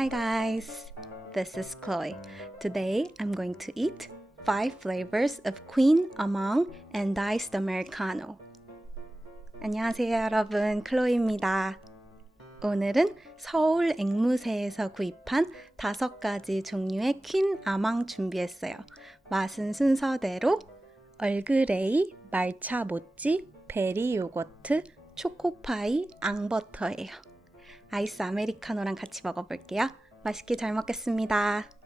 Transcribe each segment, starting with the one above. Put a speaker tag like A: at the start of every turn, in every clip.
A: Hi guys, this is Chloe. Today I'm going to eat five flavors of Queen Among and Diced Americano. 안녕하세요 여러분, 클로이입니다. 오늘은 서울 앵무새에서 구입한 다섯 가지 종류의 퀸 아망 준비했어요. 맛은 순서대로 얼그레이, 말차 모찌, 베리 요거트, 초코파이, 앙버터예요. 아이스 아메리카노랑 같이 먹어볼게요. 맛있게 잘 먹겠습니다.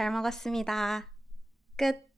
A: 잘 먹었습니다. 끝.